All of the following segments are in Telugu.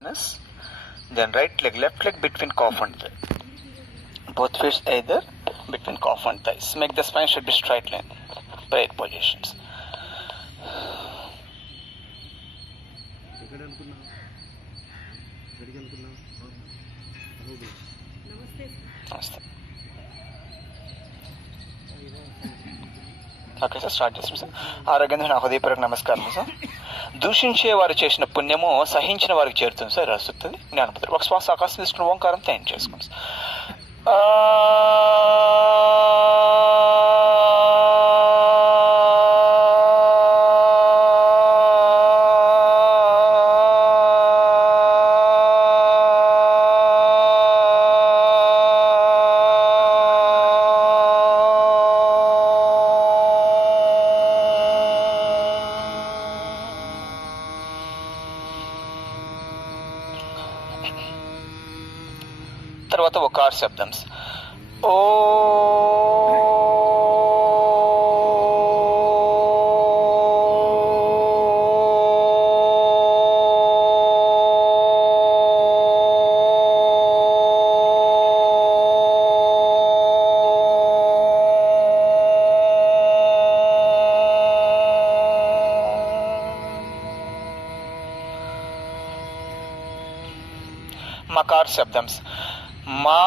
Then right leg, left leg between calf and thigh. Both feet either between calf and thighs. Make the spine should be straight line. Prayer positions. Namaste. Okay sir, start చేస్తాం సార్. ఆరోగ్యంగా నా హృదయపూర్వక నమస్కారం సార్. దూషించే వారు చేసిన పుణ్యము సహించిన వారికి చేరుతుంది సార్. రాస్తుంది జ్ఞానపత్రం. ఒక శ్వాస ఆకాశం తీసుకుని ఓంకారంతో ఎండ్ చేసుకోండి సార్. తర్వాత ఒక 6 శబ్దం. ఓ మకార్ శబ్దం. మా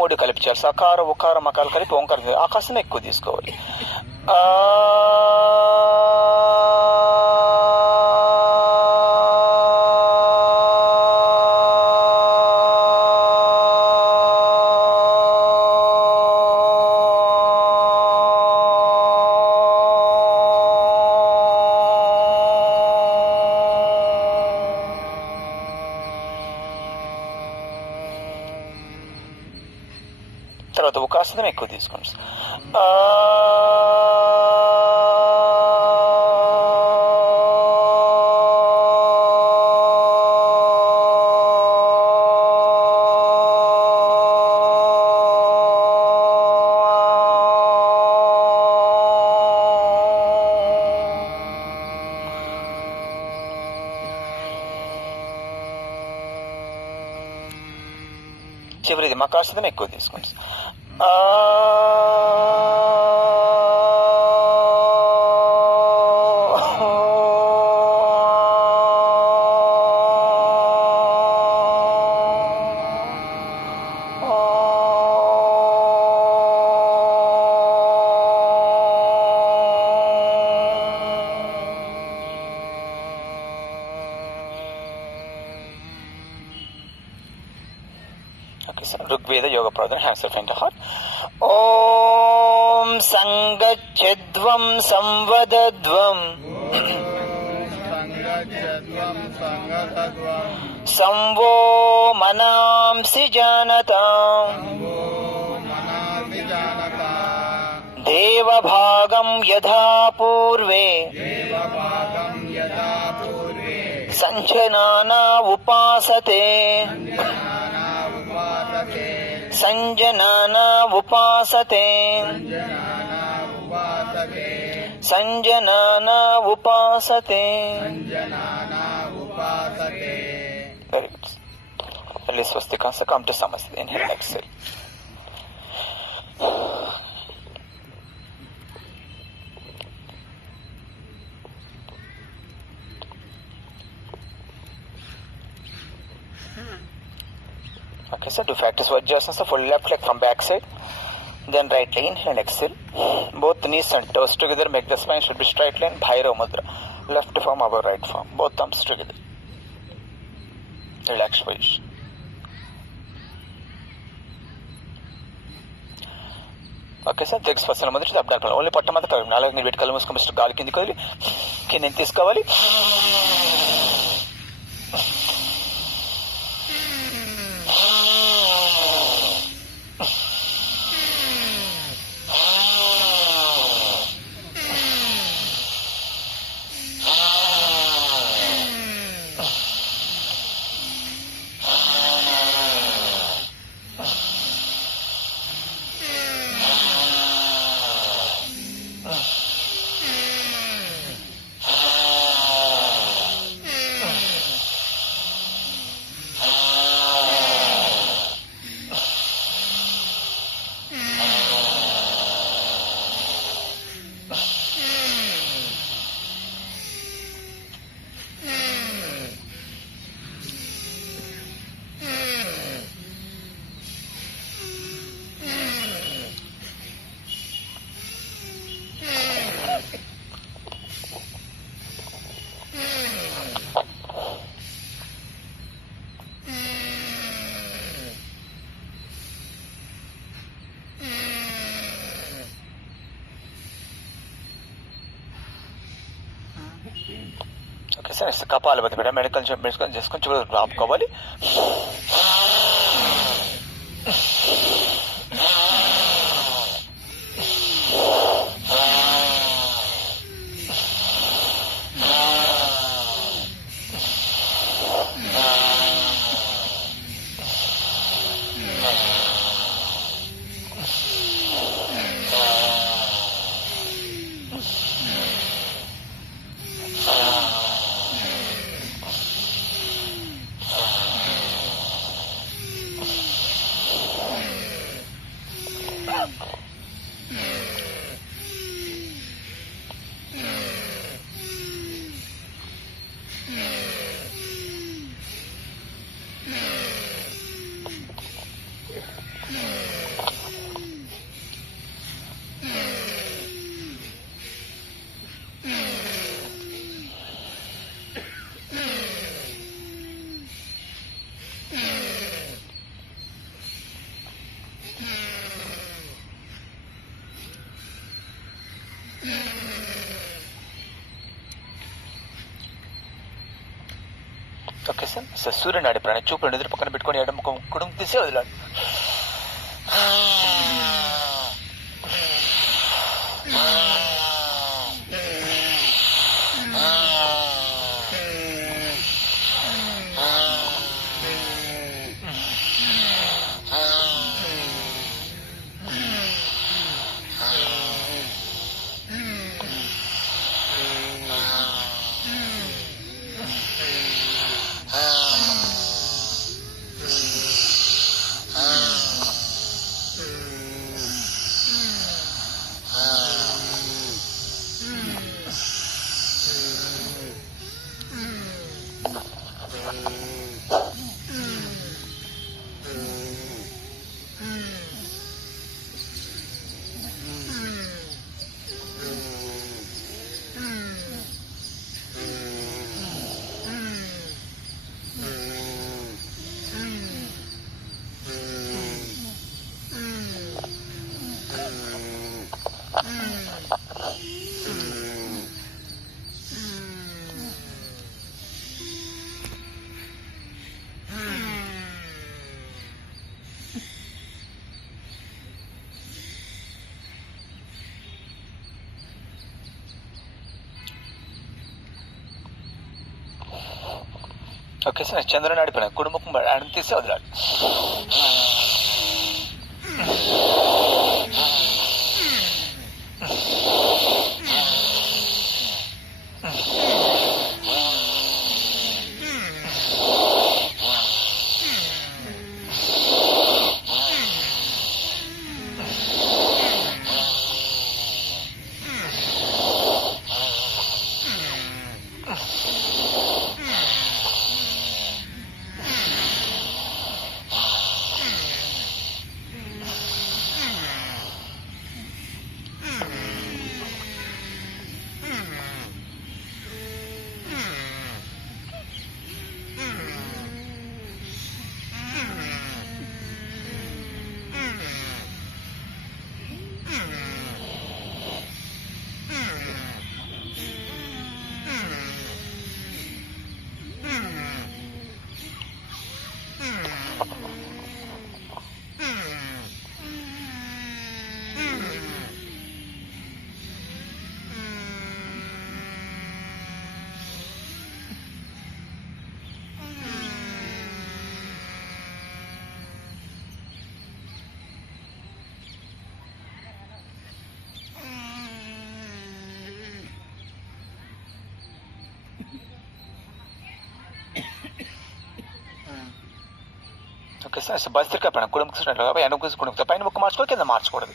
మూడు కలిపి చేయాలి. సకార ఉకార మకాలు కలిపి ఓంకారం. ఆకాశం ఎక్కువ తీసుకోవాలి. తర్వాత ఉకాసనం ఎక్కువ తీసుకోండి. చివరిది మకాసనం ఎక్కువ తీసుకోండి. ఋగ్వేద యోగ ప్రవచన హ్యామ్సెల్ఫ్ ఇన్ ద హార్ట్. ఓం సంగచ్చధ్వం సంవదధ్వం సంవో మనాంసి జానతాం దేవభాగం యథా పూర్వే సంజనానా ఉపాసతే సంజనానా ఉపాసతే సంజనానా ఉపాసతే. Very good. రిలీజ్ స్వస్తికాంస కమ్ టు సమస్య. Inhale exhale. Okay, so do factors Vajrasana. So full left leg from back side, then right leg, inhale, exhale. Both knees and toes together. Make the spine should be straight line. Bhairava mudra. Left palm above right palm. Both thumbs together. Relax position. Okay sir. దిగ్స్ ఫస్ట్ మొదటి అబ్డాన్ ఓన్లీ పట్ట మీద కళ్ళు 4 మీరు పెట్టి కళ్ళు మూసుకొని గాలి కిందికి వదిలి కింద తీసుకోవాలి. ఓకే సార్, నెక్స్ట్ కపాలభతి మేడం, మెడికల్ మెడికల్ చేసుకొని చూడ ఆపుకోవాలి. ఓకే సార్, సార్ సూర్యనాడి ప్రాణి చూపులను ఎదురు పక్కన పెట్టుకొని ఎడమ కుడుము తీసి వదిలాడు. ఓకే సార్, చంద్రనాడి ప్రాణి కుడుముఖం ఎడమ తీసి వదిలాడు. ఓకే సార్, భస్త్రికా ప్రాణం కుడుము కూర్చున్నట్లుగా వెనక కుడుముతో పైన ముక్కు మార్చుకో, కింద మార్చకూడదు.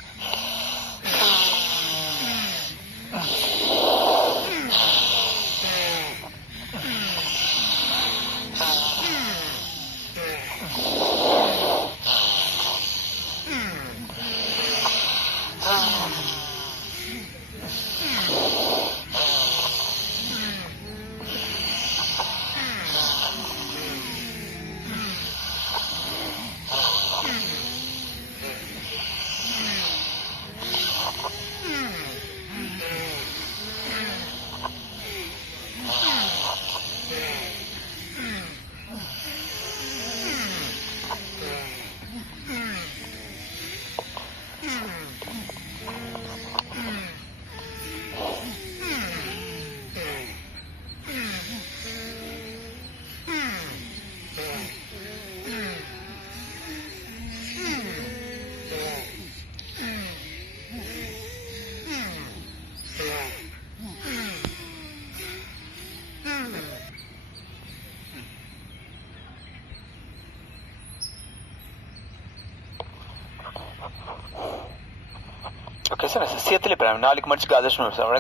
సార్ చేతులు ప్రాణం 4 మనిషి గాలి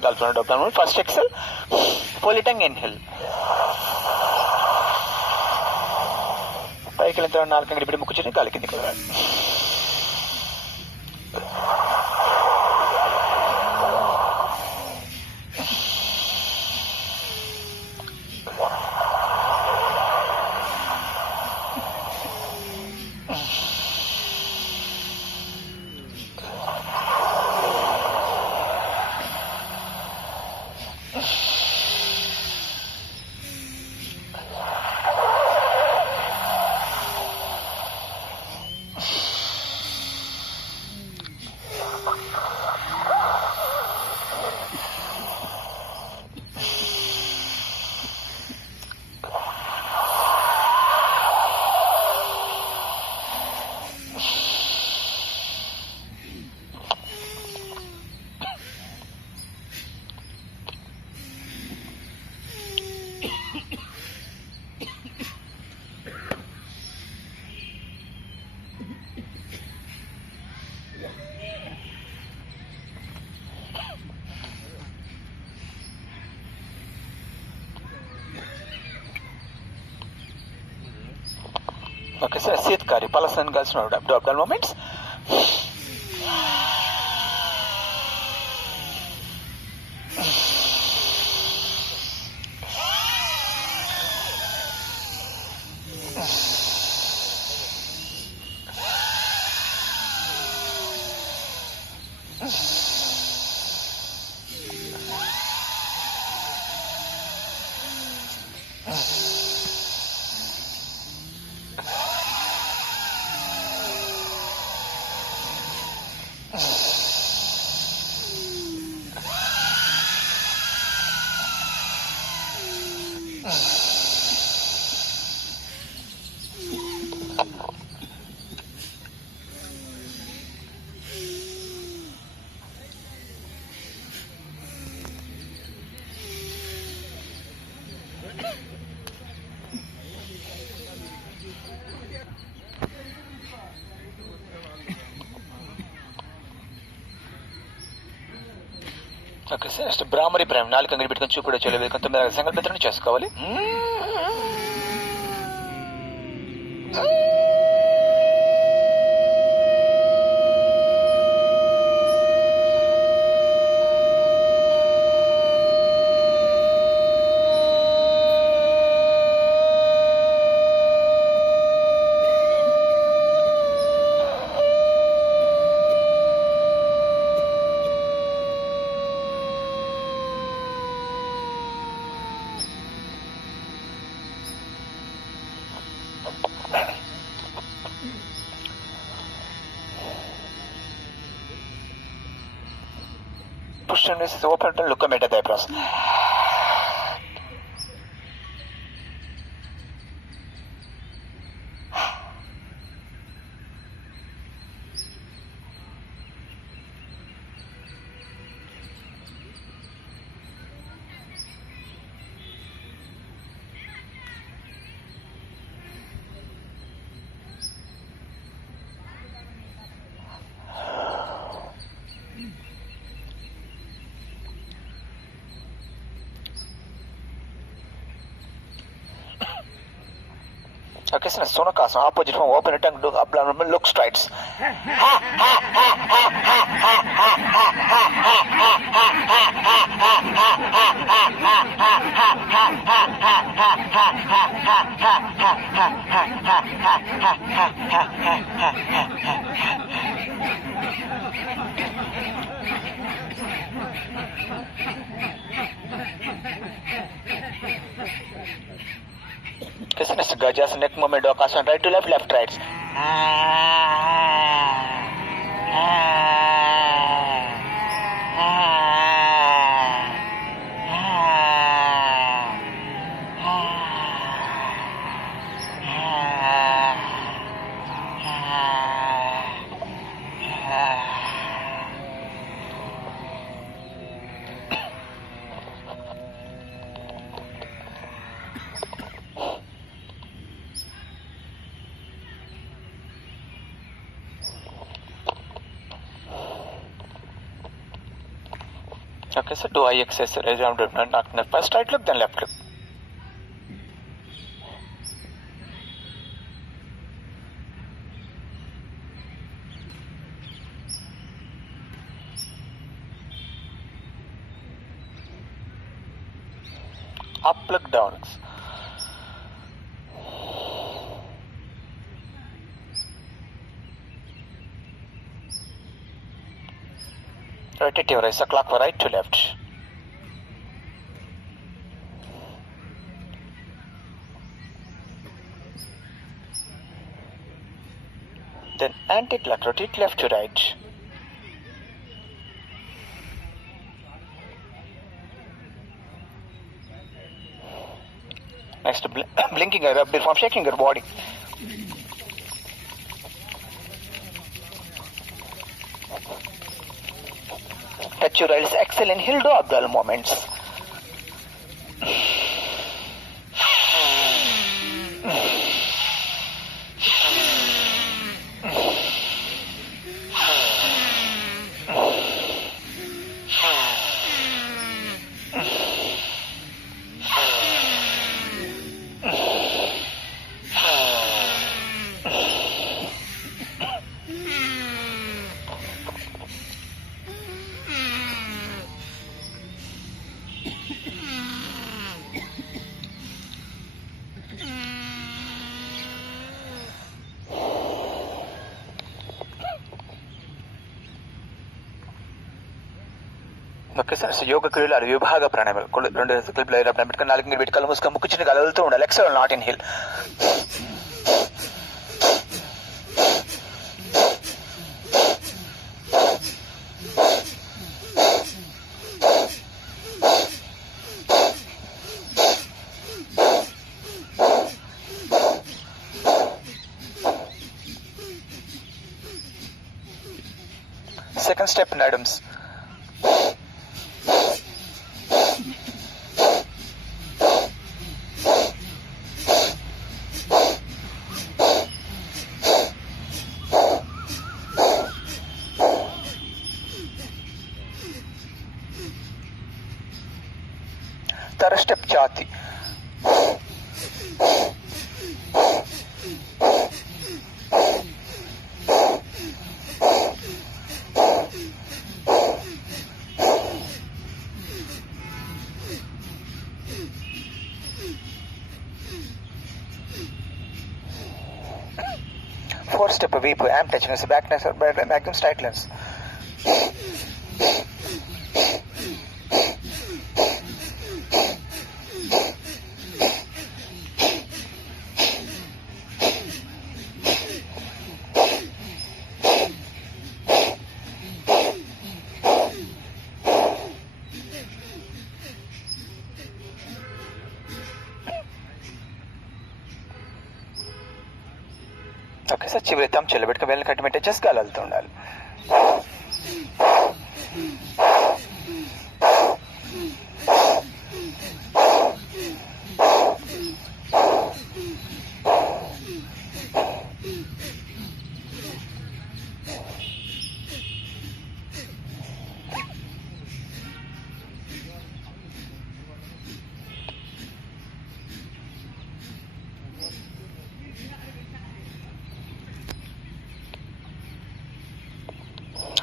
కలుపుతున్నాడు. ఫస్ట్ ఎక్సెల్ పోలిటంగ్ ఇన్హెల్ పైకి వెళ్ళిన తర్వాత 4 గడిపిడి ముక్కు చేసి గాలి కిందికి వెళ్ళాలి. ఓకే సార్ శీతకారి పలసన్ కలిసిన abdominal movements. Okay sir next బ్రాహ్మరి ప్రాణం 4 అంగడి పెట్టుకొని చూపుడు చేయలేదు 9 సంకల్పితను చేసుకోవాలి. Push and is open to look at the eyebrows. Okay, so Sonakasana, opposite from open tongue, do abdominal, look strides. Okay, so next Gajas neck movement, Dokasana, right to left, left, right. Okay, so do eye exercise, raise arm, not first right look, then left look. Up look, down looks. Rotate your eyes clockwise right to left. Then anti-clock, rotate left to right. Next, blinking your rub before shaking your body. Touch your eyes, exhale, inhale, do abdominal movements. Okay sir, యోగ క్రియలు అవి విభాగ ప్రాణాయామాలు 2 క్లిప్లు పెట్టుకుని 4 వీటి కళ్ళు మూసుకొని ముక్కు చిన్న కలుగుతూ ఉండాలి. Exhale not inhale. Second step in Adams. Third step Chati. Fourth step Vipu. I am touching his back neck, magnum straight lens. Okay sir, చివరి తమ్ చెల్లబెట్టుకు వెళ్ళి కట్టిపెట్టే చేసి గాలుతూ ఉండాలి.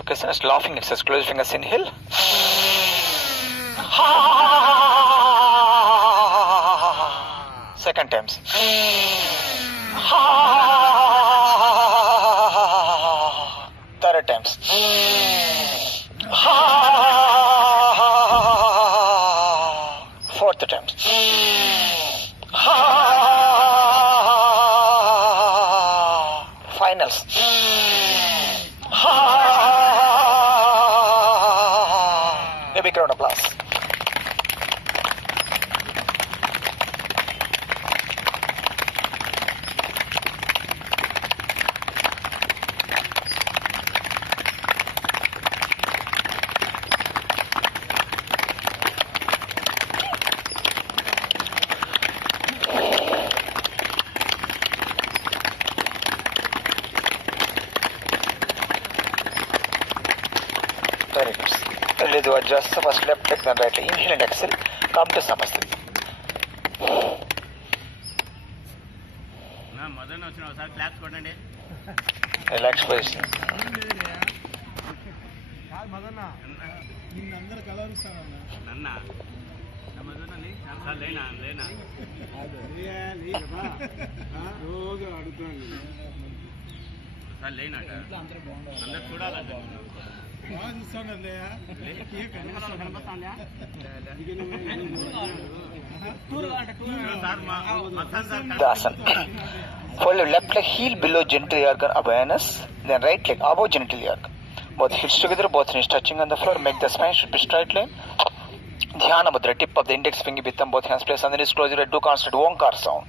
Okay, so next laughing exercise. Close fingers, inhale. Second times. Third times. Fourth times. Finals. A big round of applause. 5 Vajrasana. First left leg, then right leg. Inhale and exhale. Come to Samasthiti. Relax position. రోజు అడుగుతాను అందరు చూడాలంటే Dasan. Fold your left leg heel below genital organ awareness, then right leg above genital organ. Both hips together, both knees touching on the floor. Make the spine should be straight line. Dhyana mudra, tip of the index finger with them, both hands placed on the knees, close your head, do constant Omkar sound.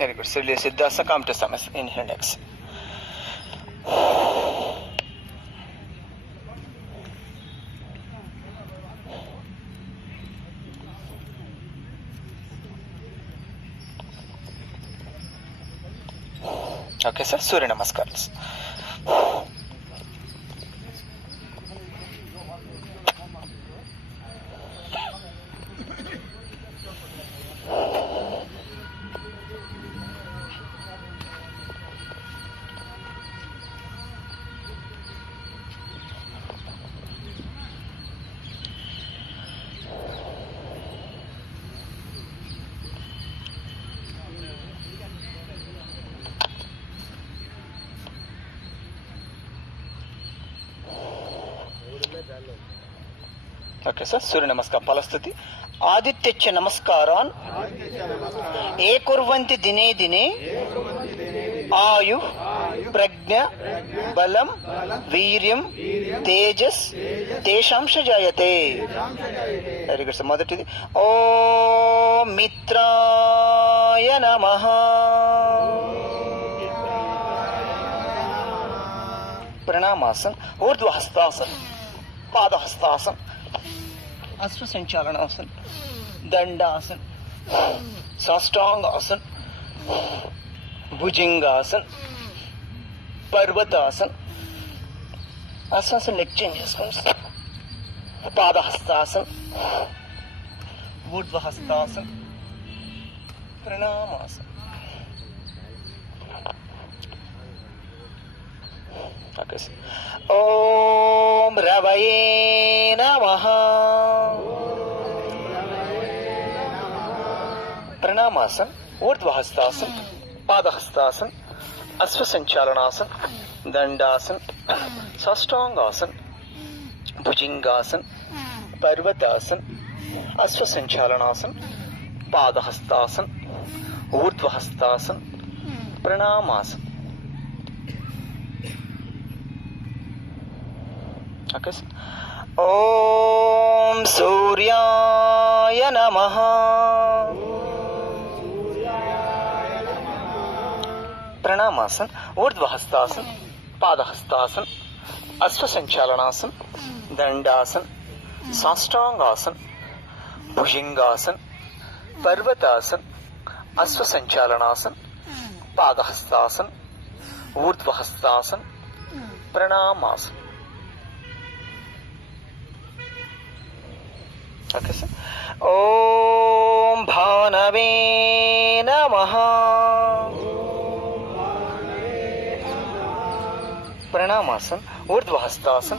Very good. So, Siddhasana, come to Samasthiti. Inhale and exhale. Okay, sir. Surya Namaskaras. Okay sir. సూర్య నమస్కారం ఫలస్థితి. ఆదిత్యచ్చ నమస్కారాన్ ఏ కుర్వంతి దినే దినే ఆయు ప్రజ్ఞ బలం వీర్యం తేజస్ తేషాంశ జాయతే. Very good sir. మొదటిది ఓం మిత్రాయ నమః. ప్రణామాసన్, ఊర్ధ్వహస్తాసన్, పాదహస్తాసన్, అశ్వసంచాలనాసన్, దండాసన్, సాష్టాంగాసన్, భుజంగాసన్, పర్వతాసన్. ఆసనాసన్ లెగ్ చేంజ్ చేసుకోండి. పాదహస్తాసన్, ఊర్ధ్వహస్తాసన్, ప్రణామాసన్. Okay sir. ఓం రవయే నమః. ప్రణామాసన్, ऊर्ध्वहस्तासन, पादहस्तासन, अश्वसंचालनासन, दंडासन, साष्टांगासन, भुजंगासन, पर्वतासन, अश्वसंचालनासन, पादहस्तासन, ऊर्ध्वहस्तासन, प्रणामासन. Okay. ओम सूर्याय नमः. प्रणामासन, ऊर्ध्वहस्तासन, पादहस्तासन, अश्वसंचालनासन, दंडासन, साष्टांगासन, भुजंगासन, पर्वतासन, अश्वसंचालनासन, पादहस्तासन, ऊर्ध्वहस्तासन, प्रणामासन. Okay, sir. ओम भानवे नमः. प्रणामासन, ऊर्ध्वहस्तासन,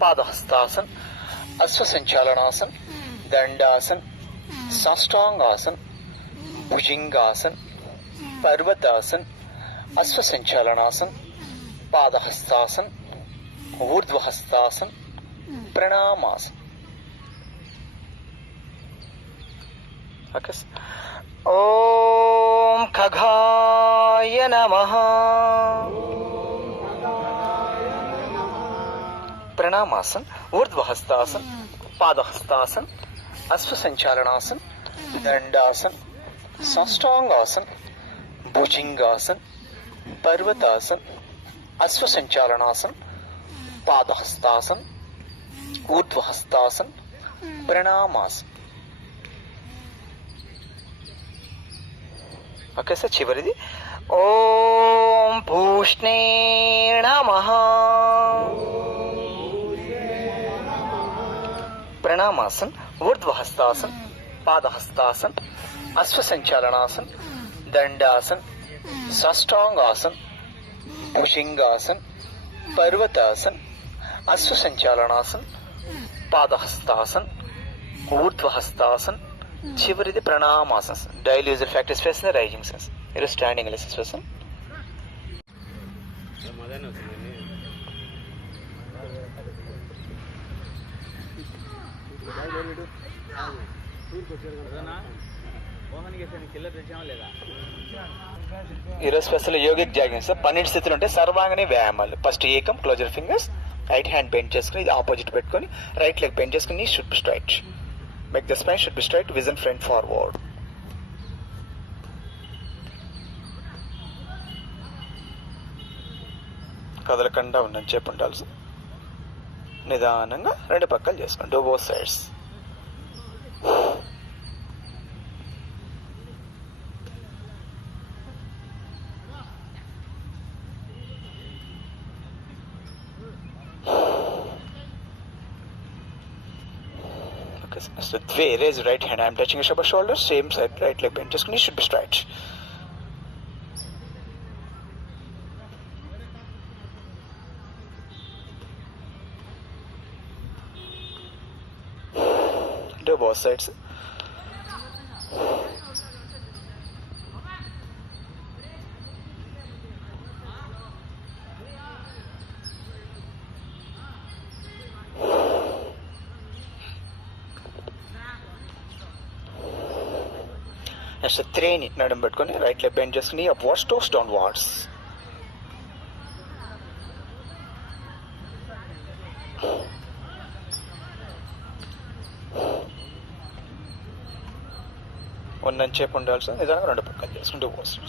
पादहस्तासन, अश्वसंचालनासन, दंडासन, साष्टांगासन, भुजंगासन, पर्वतासन, अश्वसंचालनासन, पादहस्तासन, ऊर्ध्वहस्तासन, प्रणामासन. ओम खगाय नमः. प्रणामासन, ऊर्ध्वहस्तासन, पादहस्तासन, अश्वसंचालनासन, दंडासन, साष्टांगासन, भुजंगासन, पर्वतासन, अश्वसंचालनासन, पादहस्तासन, ऊर्ध्वहस्तासन, प्रणामासन. Okay sir. చివరిది ఓం భూష్ణే నమః. ప్రణామాసన్, ఊర్ధ్వహస్తాసన్, పాదహస్తాసన్, అశ్వసంచాలనాసన్, దండాసన్, సాష్టాంగాసన్, భుజంగాసన్, పర్వతాసన్, అశ్వసంచాలనాసన్, పాదహస్తాసన్, ఊర్ధ్వహస్తాసన్, చివరిది ప్రణామాసన్. డైలీ యూజర్ ప్రాక్టీస్ చేసిన రైజింగ్ సెన్స్. మీరు స్టాండింగ్ ఎలిసిస్ person. ఈరోజు స్పెషల్ యోగిక్ జాగింగ్స్ 12 స్థితులు ఉంటాయి. సర్వాంగని వ్యాయామాలు. ఫస్ట్ ఏకం, closer fingers, right hand bend చేసుకుని ఇది ఆపోజిట్ పెట్టుకొని రైట్ లెగ్ బెండ్ చేసుకుని knee should be straight. Make the spine should be straight, vision front forward. కదలకుండా ఉండని చెప్పి ఉండాల్సి. నిదానంగా రెండు పక్కలు చేసుకోండి. Do both sides. So raise right hand. I am touching your upper shoulder. Same side, right leg bend. Just knee should be straight. Do both sides. Next 3 నడుము పెట్టుకొని రైట్ లెగ్ బెండ్ చేసుకుని అప్వర్డ్స్ టోస్ డౌన్వర్డ్స్. ఉన్నని చేపు ఉండాల్సి నిదానంగా రెండు పక్కలు చేసుకుంటూ post.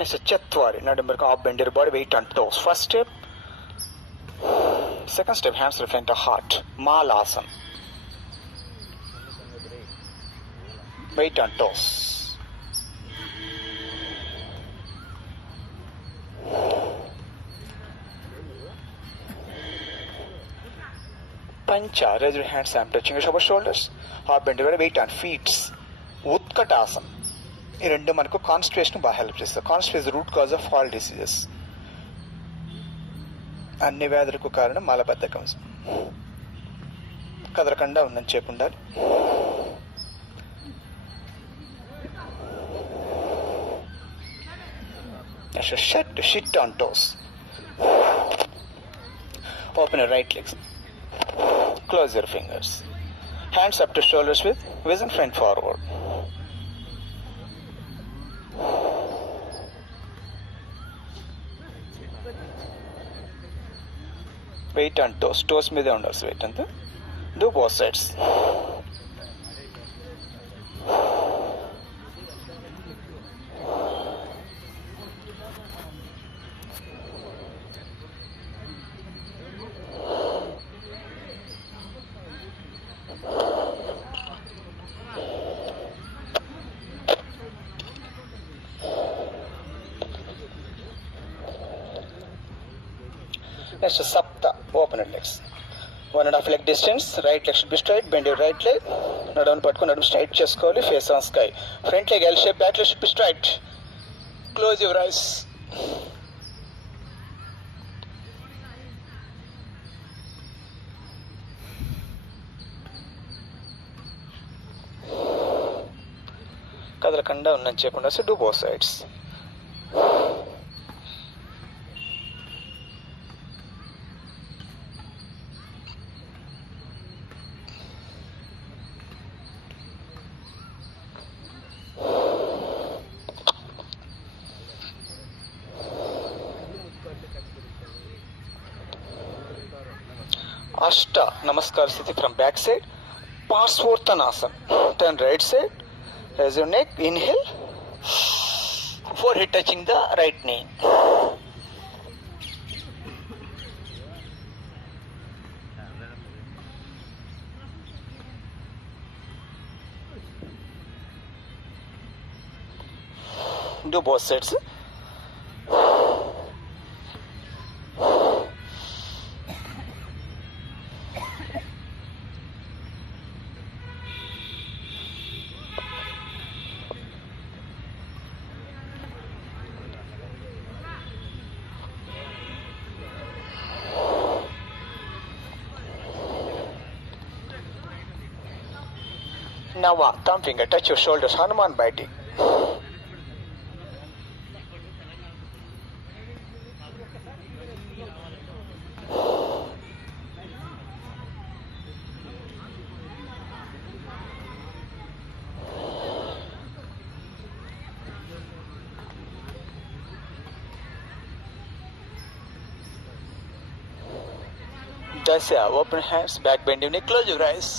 Next, Chatwari. Now, up bend your body, weight on toes. First step. Second step, hands to the front of heart. Malasana. Weight on toes. Pancha. Raise your hands. I'm touching your upper shoulders. Heart bend your body, weight on feet. Utkatasana. ఈ రెండు మనకు కాన్స్టిపేషన్ బాగా హెల్ప్ చేస్తాయి. Constipation root cause of all diseases. అన్ని వ్యాధులకు కారణం మలబద్ధకం. కదలకుండా ఉందని చెప్పు ఉండాలి. Sit on toes. Open your right legs. Close your fingers. Hands up to shoulders with vision front forward. Weight on toes. Toes మీద ఉండాల్సి weight అంతే. Do both sides. Next is Sapta. Open your legs. 1.5 leg distance. Right leg should be straight. Bend your right leg. నడుము పట్టుకొని నడుము స్ట్రైట్ చేసుకోవాలి. Face on sky. Front leg L shape. Back leg should be straight. Close your ice. కదలకుండా ఉన్నది చేయకుండా do both sides. Ashta Namaskar Sthiti from back side. Parsvarthanasana. Turn right side. Raise your neck. Inhale. Forehead touching the right knee. Do both sides. Now, thumb finger touch your shoulders. Hanuman biting. Dasya, open hands, back bend your neck, close your eyes.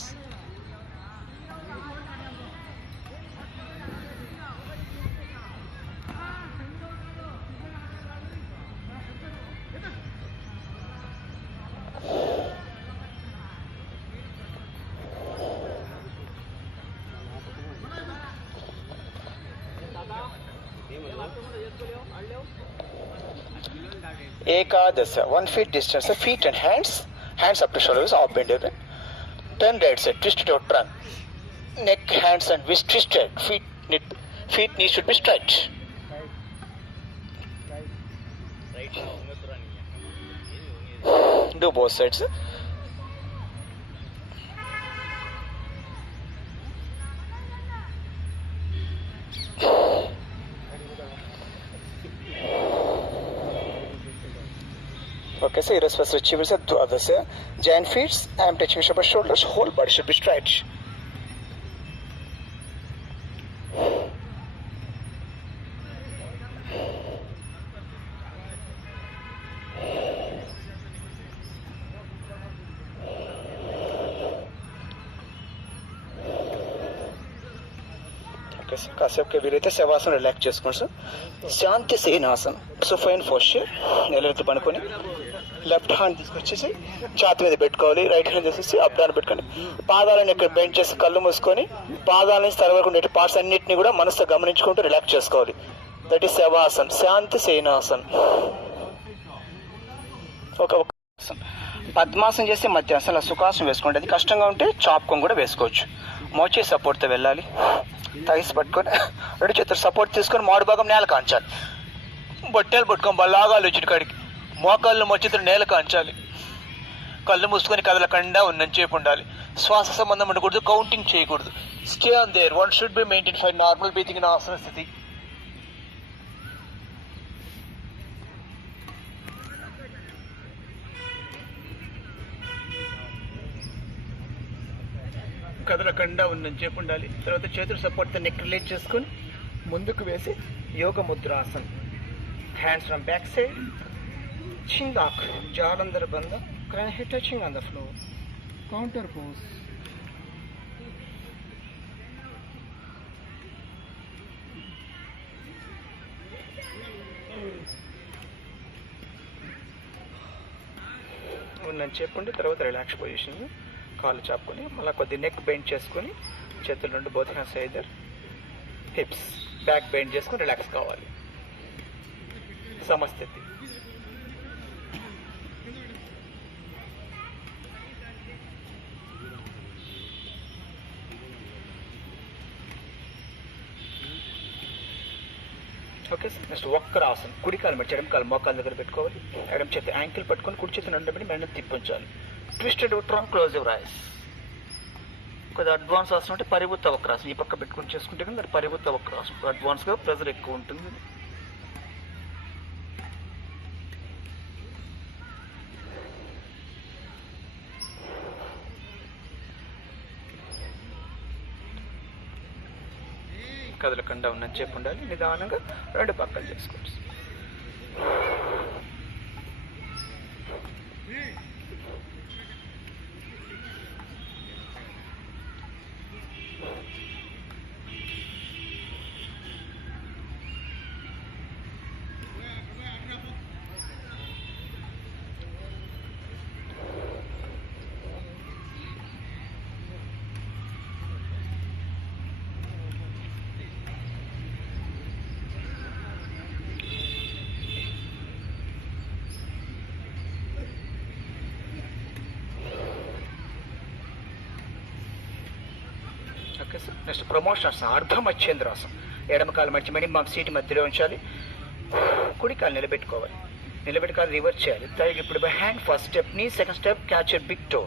Ekadasa, 1 feet distance, feet and hands up to shoulders, off bend your neck. Turn right side, twist it out, turn. Neck, hands and wrist twisted. Feet knees should be straight. Do both sides. Okay, so irrespective achievers are others. Giant feet, I am touching your shoulders, whole body should be straight. కాసేపు వీలైతే శవాసనం రిలాక్స్ చేసుకోండి సార్. శాంతి సేనాసనం. So fine posture. నిలబెట్టి పనుకొని లెఫ్ట్ హ్యాండ్ తీసుకొచ్చేసి ఛాతి మీద పెట్టుకోవాలి. రైట్ హ్యాండ్ తీసేసి అప్డాన్ పెట్టుకొని పాదాలను ఇక్కడ బెండ్ చేసి కళ్ళు మూసుకొని పాదాల నుంచి తల వరకు ఉండే పార్ట్స్ అన్నింటినీ కూడా మనసుతో గమనించుకుంటూ రిలాక్స్ చేసుకోవాలి. That is Shavasan. శాంతి సేనాసన్. ఒక పద్మాసనం చేస్తే మధ్యాసనం సుఖాసనం వేసుకోండి. అది కష్టంగా ఉంటే చాప్కం కూడా వేసుకోవచ్చు. మోచే సపోర్ట్తో వెళ్ళాలి. థైస్ పట్టుకొని రెండు చేతులు సపోర్ట్ తీసుకొని మాడు భాగం నేల కాంచాలి. బొట్టెలు పట్టుకొని బాగా ఆలోచించి కాడికి మోకాళ్ళు మోచేతులు నేల కాంచాలి. కళ్ళు మూసుకొని కదలకుండా ఉన్నంచేపు ఉండాలి. శ్వాస సంబంధం ఉండకూడదు, కౌంటింగ్ చేయకూడదు. Stay on there. One should be maintain for normal breathing in ఆసన స్థితి. కదలకుండా ఉన్నంచేపు ఉండాలి. తర్వాత చేతులు సపోర్ట్తో నెక్ రిలీజ్ చేసుకొని ముందుకు వేసి యోగ ముద్రాసన్. Hands from back side, chin lock, jaw under banda, crown head touching on the floor. Counter pose. ఉన్నని చెప్పండి. తర్వాత రిలాక్స్ పొజిషన్, కాళ్ళు చాపుకొని మళ్ళీ కొద్ది నెక్ బెండ్ చేసుకొని చేతులు రెండు both hands either hips back bend చేసుకొని రిలాక్స్ కావాలి. సమస్థితి. Okay sir. నెక్స్ట్ వక్రాసన్. కుడి కాలు మెట్టి ఎడమ కాలు మోకాల దగ్గర పెట్టుకోవాలి. ఎడమ చేతి యాంకిల్ పట్టుకొని కుడి చేతి నుండి మెడ తిప్పించాలి. Twisted trunk, close your eyes. కొద్దిగా అడ్వాన్స్ ఆసనం అంటే పరిభూత వక్రాసనం. ఈ పక్క పెట్టుకొని చేసుకుంటే కానీ అది పరిభూత వక్రాసనం. అడ్వాన్స్గా ప్రెజర్ ఎక్కువ ఉంటుంది. కదలకుండా ఉన్నని చెప్పి ఉండాలి. నిదానంగా రెండు పక్కలు చేసుకోవచ్చు. Okay sir. నెక్స్ట్ ప్రమోషనాసనం, అర్ధమచ్చేంద్రాసనం. ఎడమ కాలు మధ్య మినిమం సీట్ మధ్యలో ఉంచాలి. కుడి కాలు నిలబెట్టుకోవాలి. నిలబెట్టి కాలు రివర్స్ చేయాలి. ఇప్పుడు by hand first step, knee second step, catch your big toe.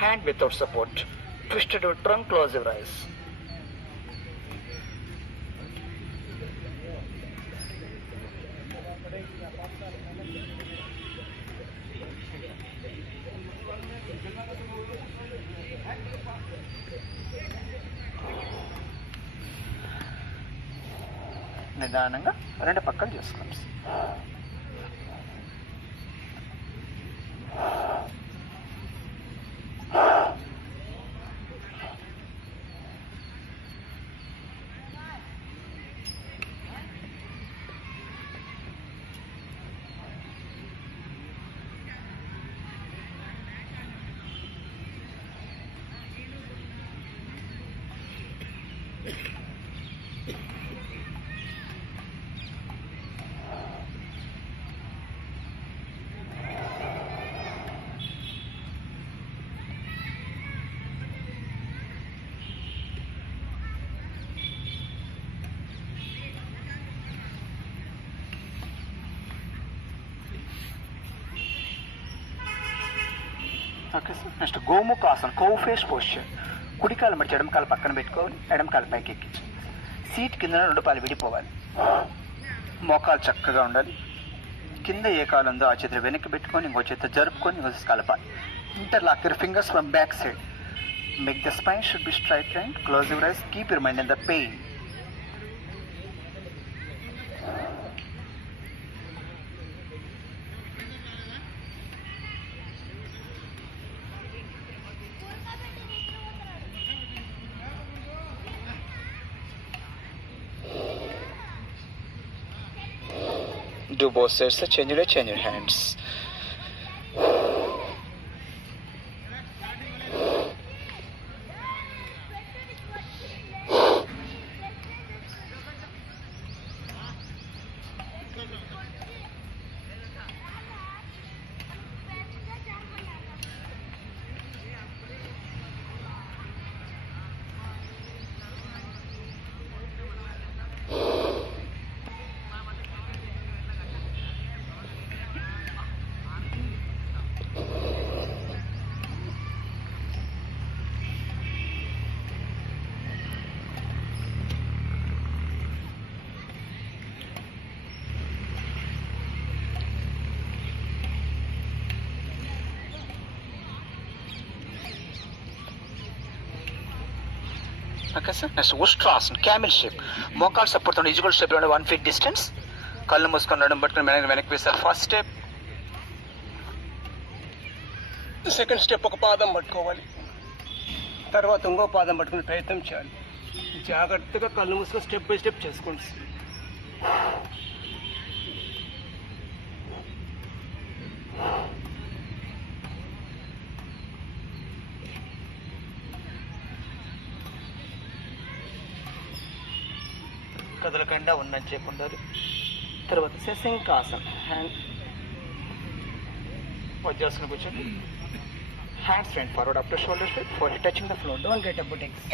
Hand without support, twisted trunk, close your eyes. నిదానంగా రెండు పక్కలు చేసుకోండి. Okay sir. నెక్స్ట్ గోముఖాసనం, కౌ ఫేస్ పోస్చర్. కుడికాలు మడిచి ఎడమకాలు పక్కన పెట్టుకోవాలి. ఎడమకాలు పైకి ఎక్కించి సీట్ కింద రెండు పాలు విడిపోవాలి. మోకాలు చక్కగా ఉండాలి. కింద ఏ కాలు ఉందో ఆ చేతులు వెనక్కి పెట్టుకొని ఇంకో చేతి జరుపుకొని ఇంకో కలపాలి. Interlock your fingers from back side. Make the spine should be straight line. Close your eyes. Keep your mind in the pain. Do both sides, change your hands. Okay sir. Next ఉస్ట్రాసన్, క్యామిల్ షేప్. మోకాలు సపోర్ట్ తో ఈజ్వల్ షేప్ లో 1 feet డిస్టెన్స్. కళ్ళు మూసుకొని నడుము పట్టుకుని వెనక్కి వేస్తారు. First step. సెకండ్ స్టెప్ ఒక పాదం పట్టుకోవాలి, తర్వాత ఇంకో పాదం పట్టుకుని ప్రయత్నం చేయాలి. జాగ్రత్తగా కళ్ళు మూసుకొని స్టెప్ బై స్టెప్ చేసుకోండి. కదలకుండా ఉన్నని చెప్పి ఉండాలి. తర్వాత శశంకాసన్, హ్యాండ్ వజ్రాసన కూర్చోండి. Hands front forward up to shoulder straight, for touching the floor, don't get up buttocks.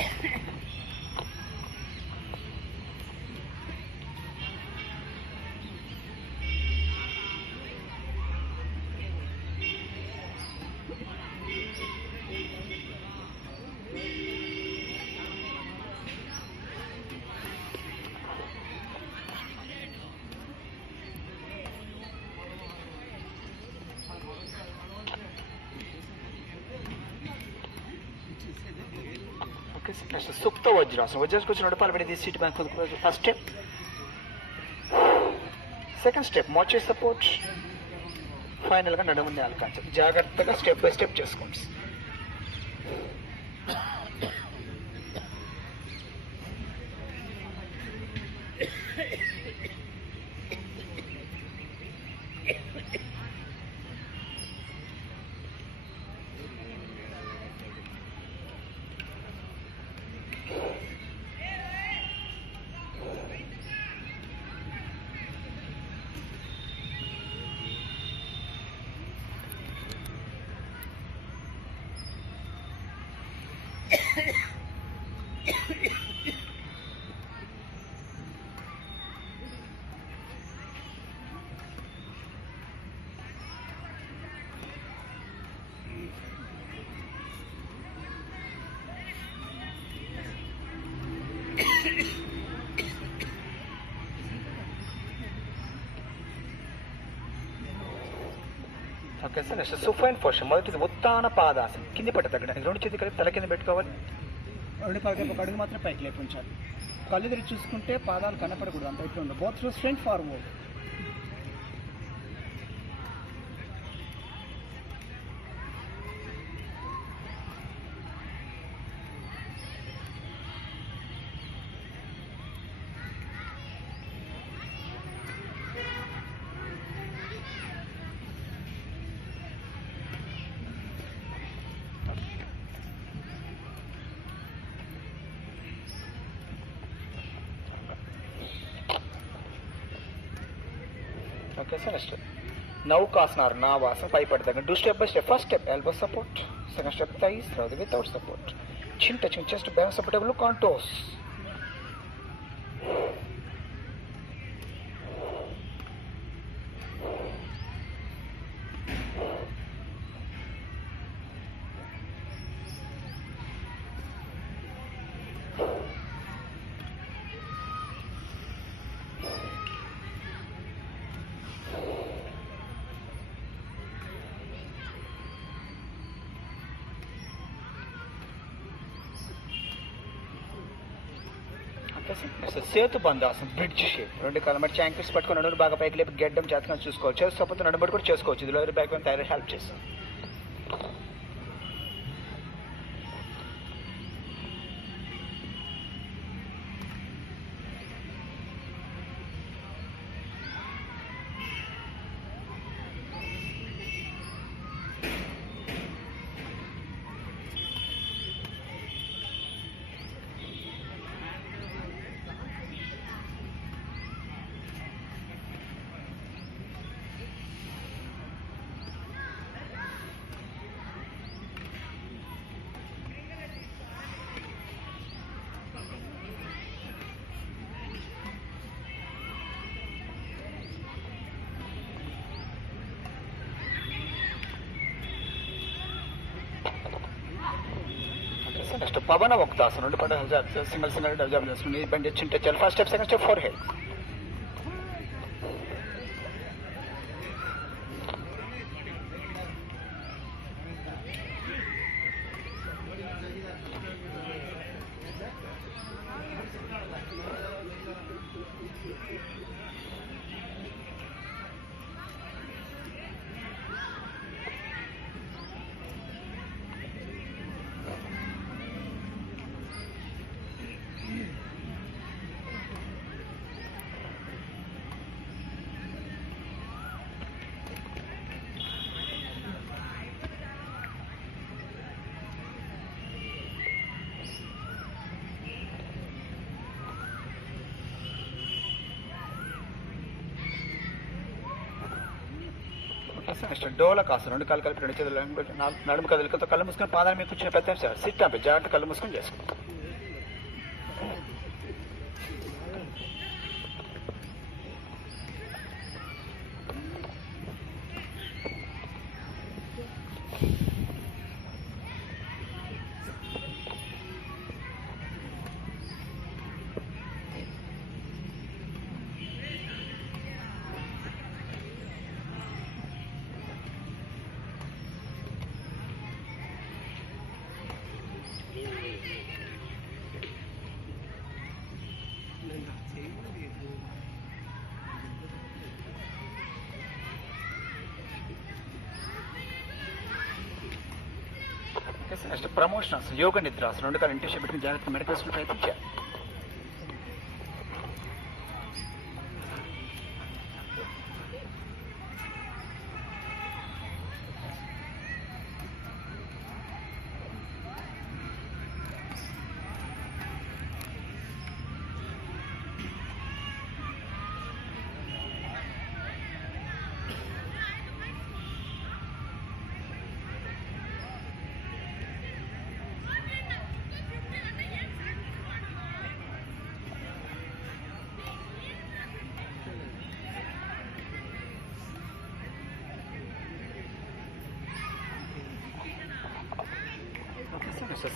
Next సుప్త వజ్రాసనం. వజ్రాసనం కూర్చొని నడుపాలు పెట్టి seat back first step. Second step మోచే సపోర్ట్. ఫైనల్గా నడుము నేల కాన్సెప్ట్. జాగ్రత్తగా స్టెప్ బై స్టెప్ చేసుకోండి. Okay sir. Next supine position. మొదటిది ఉత్తాన పాదాసనం. కింది పట్ట తగ్గడానికి 2 చేతులు కలిపి తల కింద పెట్టుకోవాలి. 2 కాళ్ళకి ఒక అడుగు మాత్రం పైకి లేపి ఉంచాలి. కళ్ళు తెరిచి చూసుకుంటే పాదాలు కనపడకూడదు, అంత ఇట్లా ఉండదు. Both straight forward. Okay sir. Next నౌకాసన, నావాసన. పై పడతాం. Do step by step. First step elbow support, second step thighs, తర్వాత without support. chin touching chest, bend supportable, look on toes. సేతు బంధాసనం, బ్రిడ్జ్ షేప్. రెండు కాళ్ళ మట్టి యాంకిల్స్ పట్టుకుని నడుము బాగా పైకి లేపి గడ్డం జాతకం చూసుకోవచ్చు. చేస్తే నడుము కూడా చేసుకోవచ్చు. ఇది లోయర్ బ్యాక్ థైరాయిడ్ హెల్ప్ చేస్తుంది. నెక్స్ట్ పవన వక్తాసనం. రెండు పడ సింగిల్ సింగిల్ అబ్జర్వ్ చేసుకుని బండి చింటే చాలు. First step, second step, forehead. Next డోలకాసనం. రెండు కాలు కలిపి రెండు చేతులు నడుము కదలికతో కళ్ళు మూసుకొని పాదాల మీద కూర్చుని పెద్ద సిట్ అంటే జాగ్రత్త కళ్ళు మూసుకొని చేసుకుంటాం. నెక్స్ట్ ప్రమోషన్స్, యోగ నిద్రాసనం. రెండు కాలు ఇంటి పెట్టుకుని జాగ్రత్త మెడికేషన్ ప్రయత్నం చేయాలి.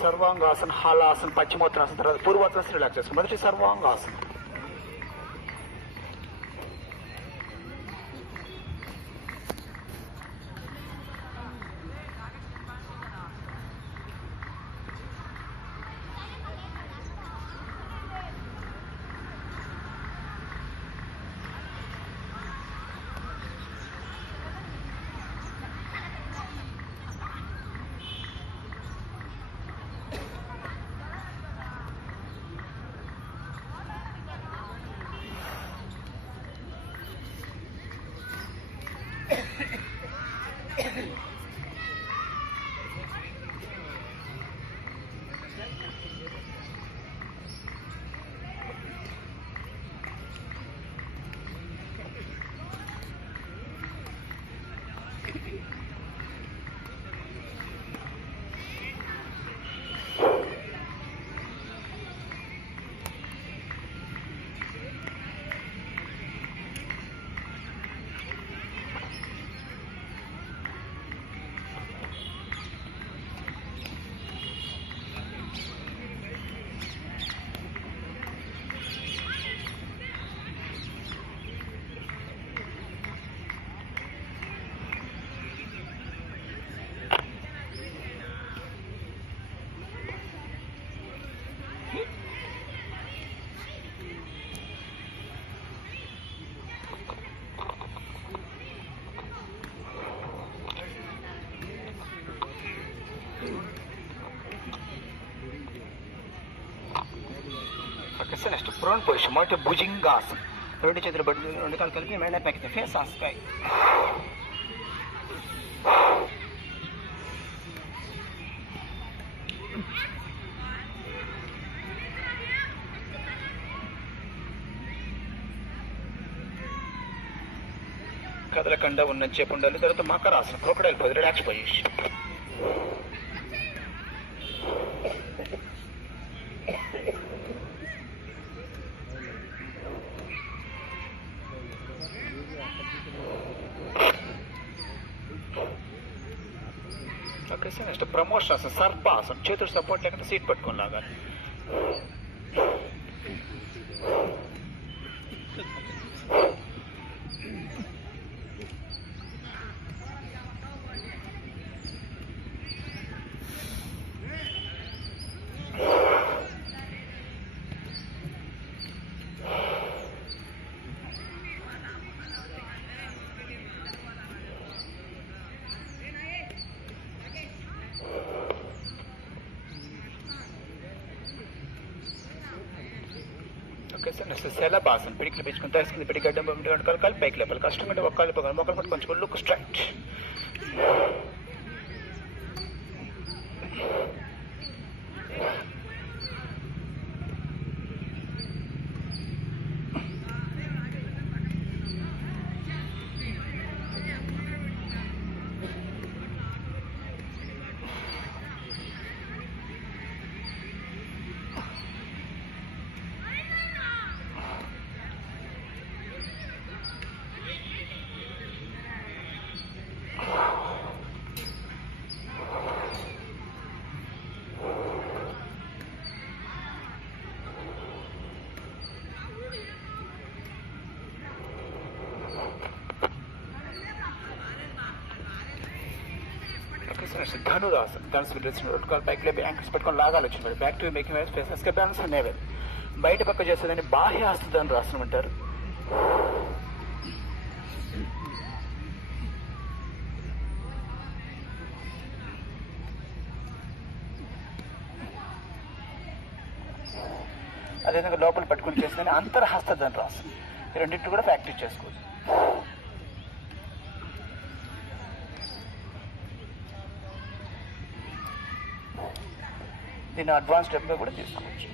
సర్వాంగాసన్, హాలాసన్, పశ్చిమోత్తరాసన్, తర్వాత పూర్వోత్తరాసన్ రిలాక్స్ చేసుకోండి. మొదటి సర్వాంగాసన్. Next prone position. మొదటి భుజింగాసన్. రెండు చేతులు బట్టి రెండు కాలు కలిపి మెడ పైకి ఫేస్ ఆన్ స్కై. కదలకుండా ఉన్న చేపు ఉండాలి. తర్వాత మకరాసనం, crocodile pose, relax position. Okay sir. Next ప్రమోషన్స్, సర్పాసనం. చేతులు సపోర్ట్ లేకుండా సీట్ పట్టుకొని లాగాలి. Okay sir. నెక్స్ట్ శలభాసనం. పిడికిలు పెంచుకుని తీసుకుని పిడి గడ్డం కాలు పైకి లేపాలి. కష్టంగా ఒక్కళ్ళు పోగాలి. మొక్కలు పట్టు కొంచెం లుక్ స్ట్రైట్. నెక్స్ట్ ధనురాసన్. ధనుసు పెట్టుకోవాలి, పైకి లేపి యాంకిల్స్ పెట్టుకొని లాగాలి వచ్చింది. Back to making face escape balance అనేవి బయట పక్క చేసేదాన్ని బాహ్య హస్త ధనురాసనం అంటారు. అదేవిధంగా లోపల పట్టుకుని చేస్తే అంతర్హస్త ధనురాసనం. ఈ రెండింటిని కూడా ప్రాక్టీస్ చేసుకోవచ్చు. దీన్ని అడ్వాన్స్ స్టెప్గా కూడా తీసుకోవచ్చు.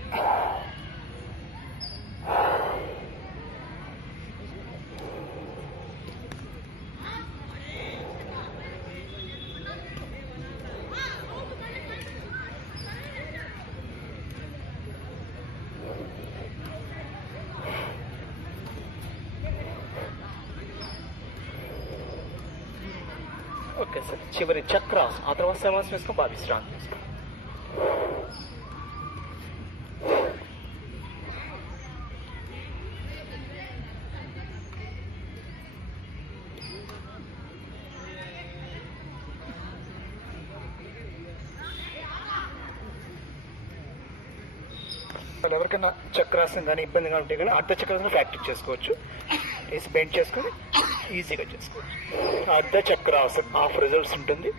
ఓకే సార్, చివరి చక్రాసనం. ఆ తర్వాత శవాసనం వేసుకొని బాగా విశ్రాంతి తీసుకోండి. ఎవరికైనా చక్రాసనం కానీ ఇబ్బందిగా ఉంటే కానీ అర్ధ చక్రాసనం ప్రాక్టీస్ చేసుకోవచ్చు. వేసి బెండ్ చేసుకొని ఈజీగా చేసుకోవచ్చు. అర్ధ చక్రాసనం హాఫ్ రిజల్ట్స్ ఉంటుంది.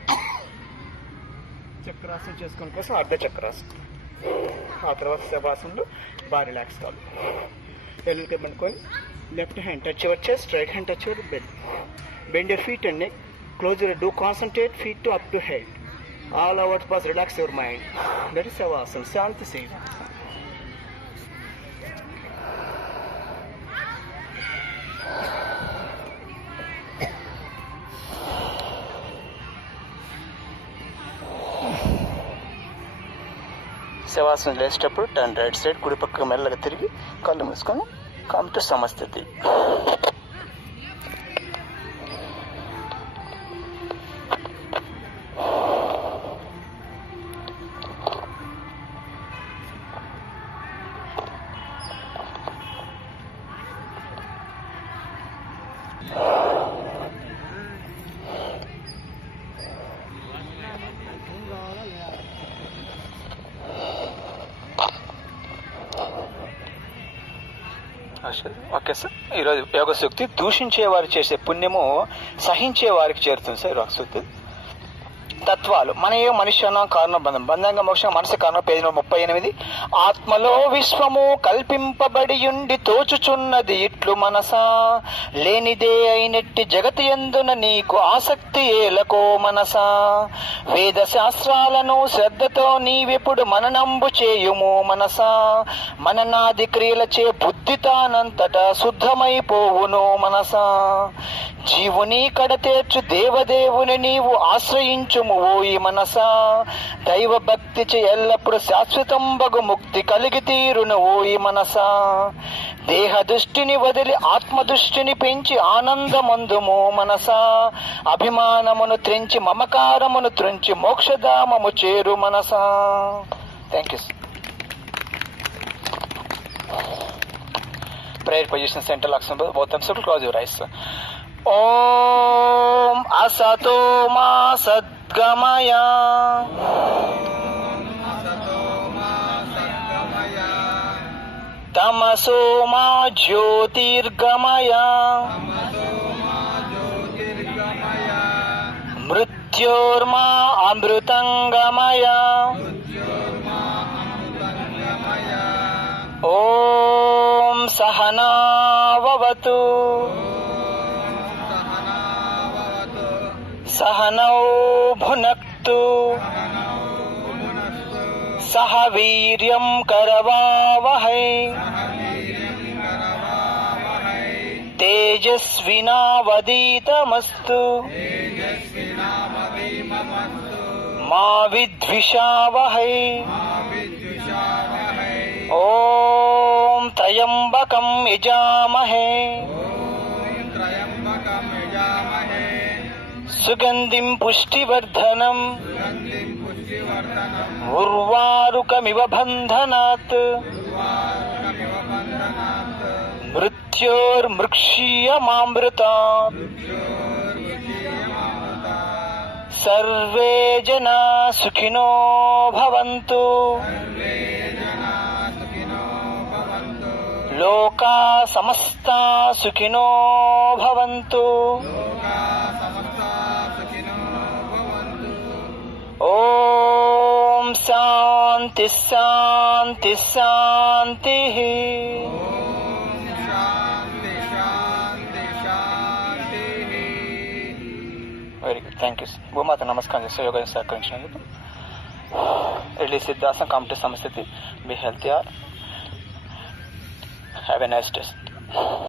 చక్రాసనం చేసుకునే కోసం అర్ధ చక్రాసనం. ఆ తర్వాత శవాసనంలో బాగా రిలాక్స్ కావాలి. ఎల్లుకి పట్టుకొని left hand touch your chest, right hand touch your bed. Bend your feet and neck. Close your do concentrate feet to up to head. All over pass relax your mind. That is శవాసనం. శాంతి సేవ. శవాసనం లేచేటప్పుడు టర్న్ రైట్ సైడ్, కుడి పక్కకు మెల్లగా తిరిగి కళ్ళు మూసుకొని కమ్ టు సమస్థితి. ఓకే సార్, ఈరోజు యోగ సూక్తి. దూషించే వారు చేసే పుణ్యము సహించే వారికి చేరుతుంది సార్. యోగ సూక్తి తత్వాలు. మన ఏ మనిషి కారణం బంధం, బంధంగా మోక్షం మనసు కారణం. పేజీ 38. ఆత్మలో విశ్వము కల్పింపబడియుండి తోచుచున్నది ఇట్లు మనసా, లేనిదే అయినట్టి జగతి యందున నీకు ఆసక్తి ఏలకో మనసా. వేద శాస్త్రాలను శ్రద్ధతో నీవెప్పుడు మననంబు చేయుము మనసా. మననాది క్రియలచే బుద్ధి తానంతటా శుద్ధమైపోవును మనసా. జీవుని కడతేర్చు దేవదేవుని నీవు ఆశ్రయించుము ఓయి మనసా. దైవ భక్తి చే ఎల్లప్పుడు శాశ్వతం బగు ముక్తి కలిగి తీరును ఓయి మనసా. దేహ దృష్టిని వదిలి ఆత్మ దృష్టిని పెంచి ఆనందమందుము మనసా. అభిమానమును త్రెంచి మమకారమును త్రుంచి మోక్షధామము చేరు మనసా. Thank you. Prayer position centre లక్ష్మణ బౌద్ధం సుఖ క్లోజ్ యువర్ ఐస్. ఓం అసతో మా సద్గమయ తమసో మా జ్యోతిర్గమయ మృత్యోర్మా అమృతంగమయ. ఓం సహనావతు సహనౌ భునక్తు సహ వీర్యం కరవావహై తేజస్వినావదీతమస్తు మా విద్విషావహై. ఓం త్రయంబకం యజామహే సుగంధిం పుష్టివర్ధనం ఉర్వారుకమివ బంధనాత్ మృత్యోర్మృక్షీయమామృతాత్ సర్వే జనా సుఖినో భవంతు. లోకా సమస్తా సుఖినో భవంతు. ఓం శాంతి శాంతి శాంతి. Very good, thank you. భూమాత నమస్కారం చేస్తే యోగా సహకరించినందుకు. రిలీజ్ సిద్ధాసనం కాంపిటీ సమస్థితి. Be health or have a nice day.